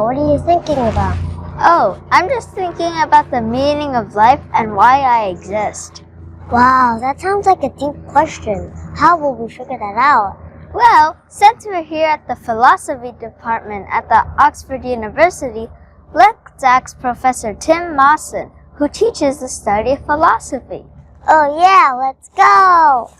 Leo, what are you thinking about? Oh, I'm just thinking about the meaning of life and why I exist. Wow, that sounds like a deep question. How will we figure that out? Well, since we're here at the philosophy department at the Oxford University, let's ask Professor Tim Mawson, who teaches the study of philosophy. Oh yeah, let's go!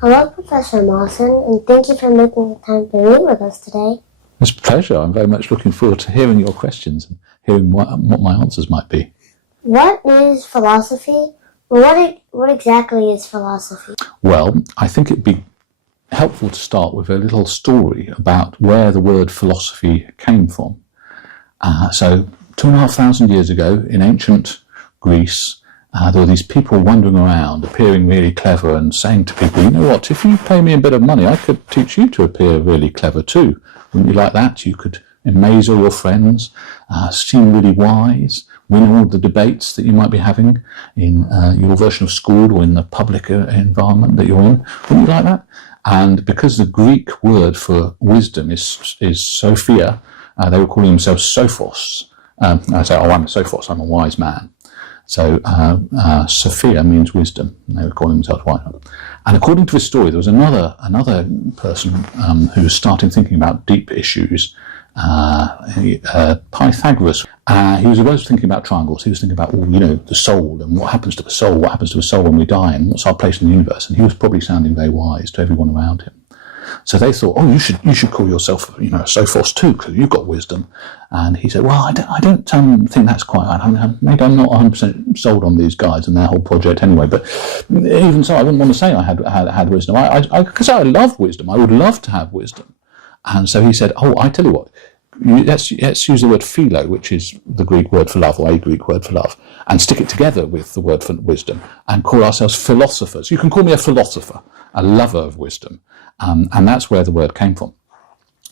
Hello, Professor Mawson, and thank you for making the time to meet with us today. It's a pleasure. I'm very much looking forward to hearing your questions and hearing what my answers might be. What is philosophy? What exactly is philosophy? Well, I think it'd be helpful to start with a little story about where the word philosophy came from. So 2,500 years ago in ancient Greece, there were these people wandering around, appearing really clever and saying to people, you know what, if you pay me a bit of money, I could teach you to appear really clever too. Wouldn't you like that? You could amaze all your friends, seem really wise, win all the debates that you might be having in your version of school or in the public environment that you're in. Wouldn't you like that? And because the Greek word for wisdom is Sophia, they were calling themselves Sophos. I say, oh, I'm a Sophos, I'm a wise man. So Sophia means wisdom, and they were calling themselves wise. And according to this story, there was another person who was starting thinking about deep issues. Pythagoras. He was always thinking about triangles. He was thinking about, the soul and what happens to the soul. What happens to the soul when we die, and what's our place in the universe? And he was probably sounding very wise to everyone around him. So they thought, oh, you should call yourself, Sophos too, because you've got wisdom. And he said, well, I don't think that's quite right. Maybe I'm not 100% sold on these guys and their whole project anyway. But even so, I wouldn't want to say I had wisdom. Because I love wisdom. I would love to have wisdom. And so he said, oh, I tell you what, let's use the word philo, which is the Greek word for love, or a Greek word for love, and stick it together with the word for wisdom, and call ourselves philosophers. You can call me a philosopher, a lover of wisdom. And that's where the word came from.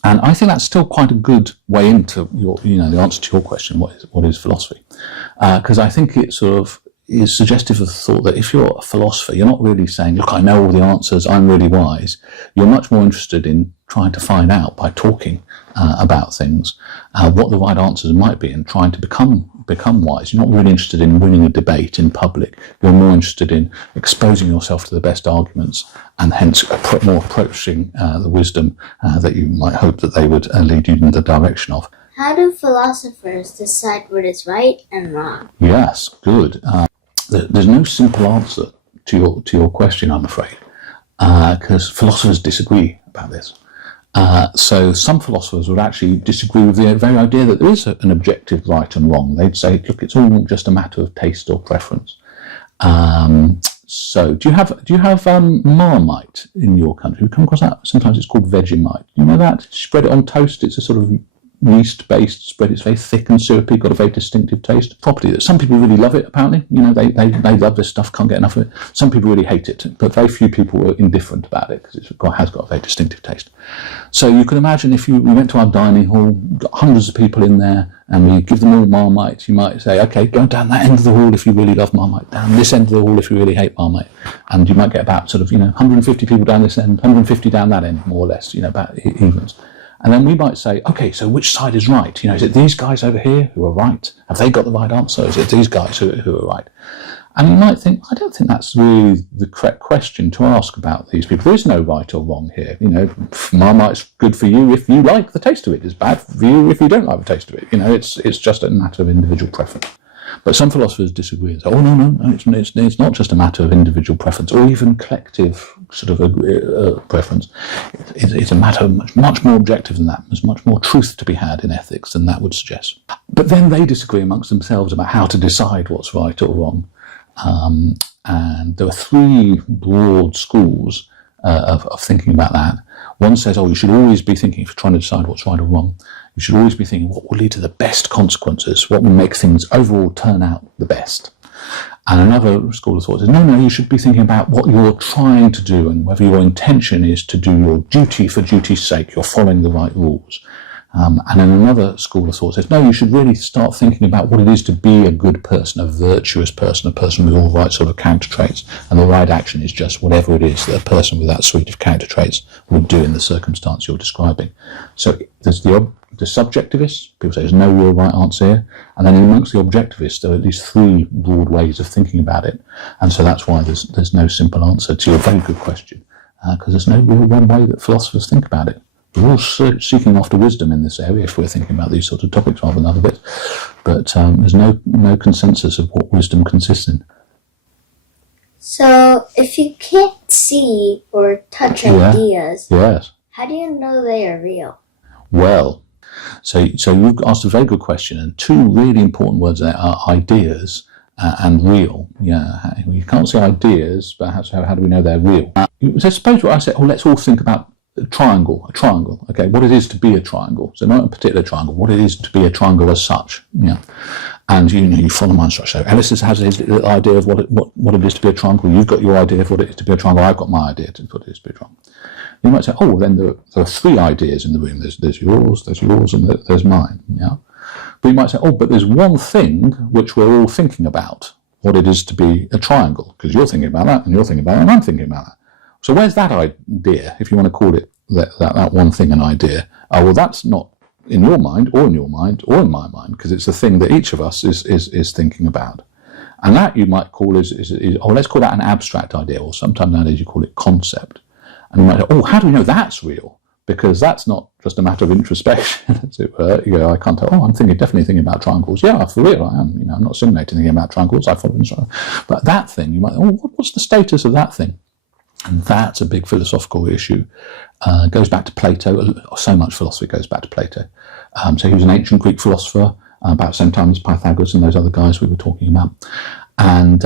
And I think that's still quite a good way into the answer to your question, what is philosophy? Because I think it sort of is suggestive of the thought that if you're a philosopher, you're not really saying, look, I know all the answers, I'm really wise. You're much more interested in trying to find out by talking about things, what the right answers might be, and trying to become wise. You're not really interested in winning a debate in public. You're more interested in exposing yourself to the best arguments, and hence more approaching the wisdom that you might hope that they would lead you in the direction of. How do philosophers decide what is right and wrong? Yes, good. There's no simple answer to your question, I'm afraid, because philosophers disagree about this. So some philosophers would actually disagree with the very idea that there is an objective right and wrong. They'd say, look, it's all just a matter of taste or preference. So do you have Marmite in your country? You come across that? Sometimes it's called Vegemite. You know that? Spread it on toast. It's a sort of yeast-based spread. It's very thick and syrupy, got a very distinctive taste. Property that some people really love it, apparently. They love this stuff, can't get enough of it. Some people really hate it, but very few people are indifferent about it because it has got a very distinctive taste. So you can imagine if we went to our dining hall, got hundreds of people in there, and we give them all Marmite, you might say, okay, go down that end of the hall if you really love Marmite, down this end of the hall if you really hate Marmite. And you might get about 150 people down this end, 150 down that end, more or less, about evens. And then we might say, okay, so which side is right? Is it these guys over here who are right? Have they got the right answer? Is it these guys who are right? And you might think, I don't think that's really the correct question to ask about these people. There is no right or wrong here. Marmite's good for you if you like the taste of it. It's bad for you if you don't like the taste of it. It's just a matter of individual preference. But some philosophers disagree and say, oh, no, it's not just a matter of individual preference or even collective sort of preference. It's a matter of much more objective than that. There's much more truth to be had in ethics than that would suggest. But then they disagree amongst themselves about how to decide what's right or wrong. And there are three broad schools of thinking about that. One says, you should always be thinking, if you're trying to decide what's right or wrong, you should always be thinking what will lead to the best consequences, what will make things overall turn out the best. And another school of thought says, no, you should be thinking about what you're trying to do and whether your intention is to do your duty for duty's sake, you're following the right rules. And then another school of thought says, no, you should really start thinking about what it is to be a good person, a virtuous person, a person with all the right sort of character traits. And the right action is just whatever it is that a person with that suite of character traits would do in the circumstance you're describing. So there's the subjectivists. People say there's no real right answer here. And then amongst the objectivists, there are at least three broad ways of thinking about it. And so that's why there's no simple answer to your very good question, because there's no real one way that philosophers think about it. We're all seeking after wisdom in this area if we're thinking about these sorts of topics rather than other bits. But there's no consensus of what wisdom consists in. So, if you can't see or touch ideas, yes, how do you know they are real? Well, so you've asked a very good question, and two really important words there are ideas and real. Yeah, you can't see ideas, but how do we know they're real? So suppose what I said, let's all think about a triangle, okay, what it is to be a triangle. So not a particular triangle, what it is to be a triangle as such. Yeah. And you follow my instruction. So Ellis has his little idea of what it is to be a triangle. You've got your idea of what it is to be a triangle. I've got my idea of what it is to be a triangle. You might say, then there are three ideas in the room. There's yours, and there's mine. Yeah. But you might say, but there's one thing which we're all thinking about, what it is to be a triangle, because you're thinking about that, and you're thinking about it, and I'm thinking about that. So where's that idea, if you want to call it that one thing an idea? That's not in your mind, or in my mind, because it's the thing that each of us is thinking about. And that you might call let's call that an abstract idea, or sometimes nowadays you call it concept. And you might say, how do we know that's real? Because that's not just a matter of introspection, as it were. I can't tell, I'm definitely thinking about triangles. Yeah, for real, I am. I'm not simulating thinking about triangles. I follow instructions. But that thing, you might, what's the status of that thing? And that's a big philosophical issue. It goes back to Plato. So much philosophy goes back to Plato. So he was an ancient Greek philosopher, about the same time as Pythagoras and those other guys we were talking about. And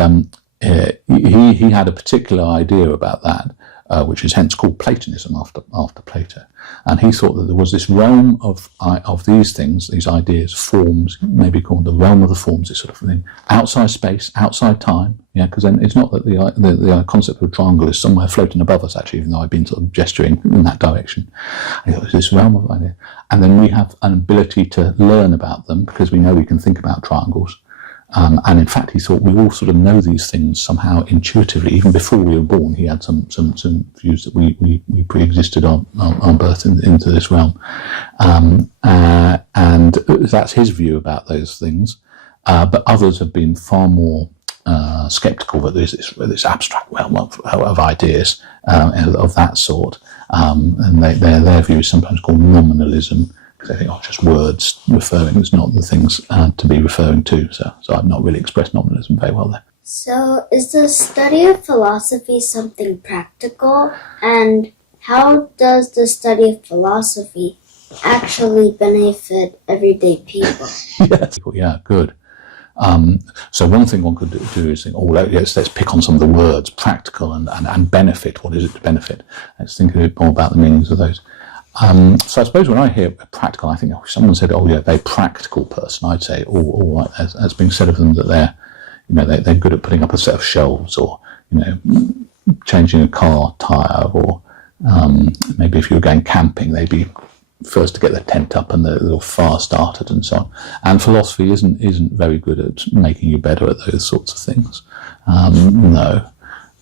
he had a particular idea about that, which is hence called Platonism after Plato. And he thought that there was this realm of these things, these ideas, forms, maybe called the realm of the forms, this sort of thing, outside space, outside time. Yeah, because then it's not that the concept of a triangle is somewhere floating above us, actually, even though I've been sort of gesturing in that direction. And there's this realm of idea. And then we have an ability to learn about them because we know we can think about triangles. And in fact, he thought we all sort of know these things somehow intuitively. Even before we were born, he had some views that we pre-existed on birth into this realm. And that's his view about those things. But others have been far more sceptical that there's this abstract realm of ideas of that sort. And their view is sometimes called nominalism. Because they think, just words referring, it's not the things to be referring to. So I've not really expressed nominalism very well there. So is the study of philosophy something practical? And how does the study of philosophy actually benefit everyday people? Yes. Yeah, good. So one thing one could do is think, let's pick on some of the words, practical and benefit. What is it to benefit? Let's think a bit more about the meanings of those. So I suppose when I hear practical, I think if someone said, very practical person, I'd say, as being said of them that they're good at putting up a set of shelves, or changing a car tire, or maybe if you were going camping, they'd be first to get the tent up and the little fire started and so on. And philosophy isn't very good at making you better at those sorts of things. No.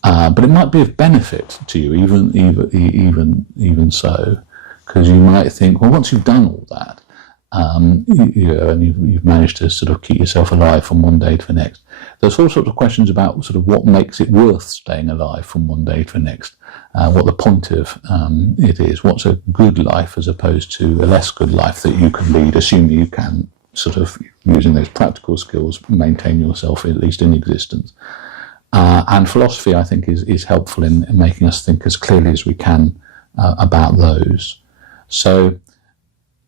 But it might be of benefit to you, even so. Because you might think, once you've done all that, and you've managed to sort of keep yourself alive from one day to the next, there's all sorts of questions about sort of what makes it worth staying alive from one day to the next, what the point of it is, what's a good life as opposed to a less good life that you can lead, assuming you can sort of, using those practical skills, maintain yourself at least in existence. And philosophy, I think, is helpful in making us think as clearly as we can about those. So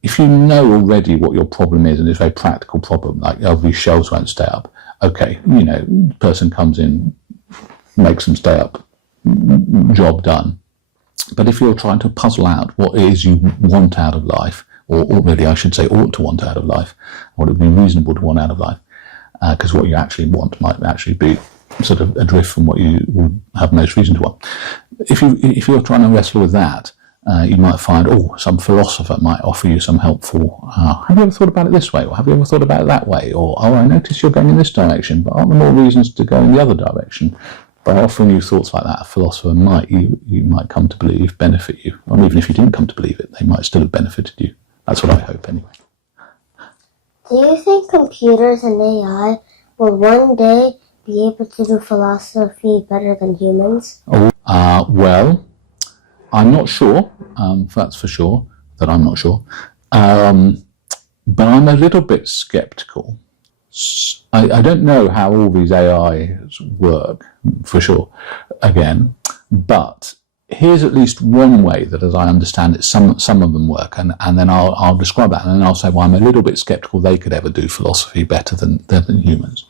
if you know already what your problem is, and it's a very practical problem, like these shelves won't stay up, person comes in, makes them stay up, job done. But if you're trying to puzzle out what it is you want out of life, or really I should say ought to want out of life, what would be reasonable to want out of life, because what you actually want might actually be sort of adrift from what you would have most reason to want. If you're trying to wrestle with that, you might find, some philosopher might offer you some helpful, have you ever thought about it this way, or have you ever thought about it that way, or, I notice you're going in this direction, but aren't there more reasons to go in the other direction? By offering you thoughts like that, a philosopher you might come to believe benefit you. Or even if you didn't come to believe it, they might still have benefited you. That's what I hope anyway. Do you think computers and AI will one day be able to do philosophy better than humans? Well, I'm not sure. That's for sure, that I'm not sure. But I'm a little bit sceptical. I don't know how all these AIs work, for sure, again, but here's at least one way that, as I understand it, some of them work, and then I'll describe that, and then I'll say why I'm a little bit sceptical they could ever do philosophy better than humans.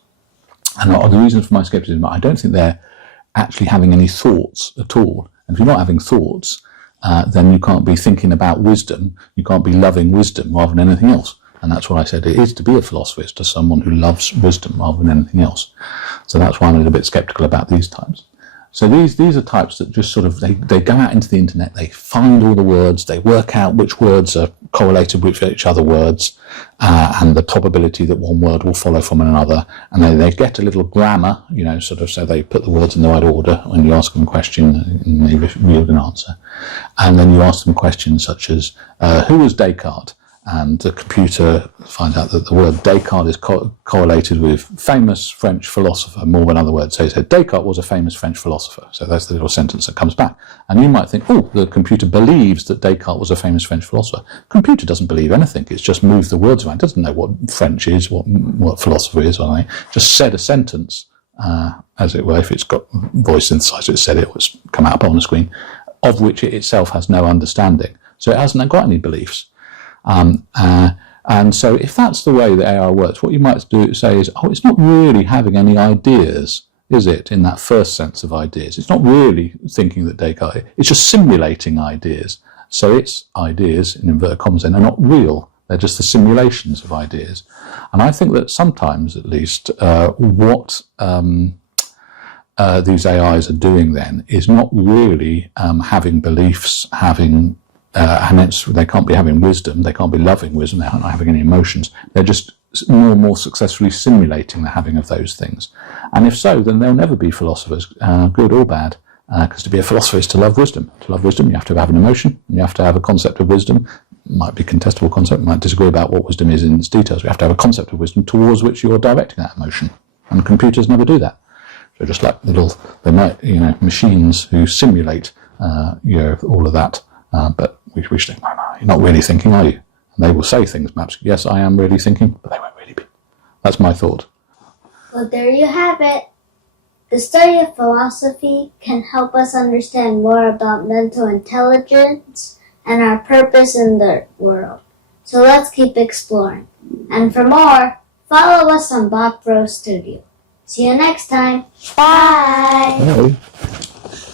And the reason for my scepticism, I don't think they're actually having any thoughts at all. And if you're not having thoughts, then you can't be thinking about wisdom, you can't be loving wisdom rather than anything else. And that's what I said, it is to be a philosopher, is to someone who loves wisdom rather than anything else. So that's why I'm a little bit sceptical about these types. So these are types that just sort of, they go out into the internet, they find all the words, they work out which words are correlated with each other words, and the probability that one word will follow from another, and they get a little grammar, so they put the words in the right order when you ask them a question and they yield an answer. And then you ask them questions such as, who was Descartes? And the computer finds out that the word Descartes is correlated with famous French philosopher more than other words. So he said, Descartes was a famous French philosopher. So that's the little sentence that comes back. And you might think, the computer believes that Descartes was a famous French philosopher. The computer doesn't believe anything. It's just moved the words around. It doesn't know what French is, what philosopher is, or anything. Just said a sentence, as it were. If it's got voice synthesizer, it said it was come out on the screen, of which it itself has no understanding. So it hasn't got any beliefs. And so if that's the way the AI works, what you might say is, it's not really having any ideas, is it, in that first sense of ideas? It's not really thinking that Descartes, it's just simulating ideas. So its ideas, in inverted commas, then, are not real. They're just the simulations of ideas. And I think that sometimes, at least, what these AIs are doing then is not really having beliefs, and hence they can't be having wisdom, they can't be loving wisdom, they're not having any emotions. They're just more and more successfully simulating the having of those things. And if so, then they'll never be philosophers, good or bad, because to be a philosopher is to love wisdom. To love wisdom, you have to have an emotion, you have to have a concept of wisdom. It might be a contestable concept, might disagree about what wisdom is in its details. You have to have a concept of wisdom towards which you're directing that emotion. And computers never do that. So just like machines who simulate, all of that, but we think, no, you're not really thinking, are you? And they will say things, perhaps, yes, I am really thinking, but they won't really be. That's my thought. Well, there you have it. The study of philosophy can help us understand more about mental intelligence and our purpose in the world. So let's keep exploring. And for more, follow us on Bach Bros Studio. See you next time. Bye! Bye.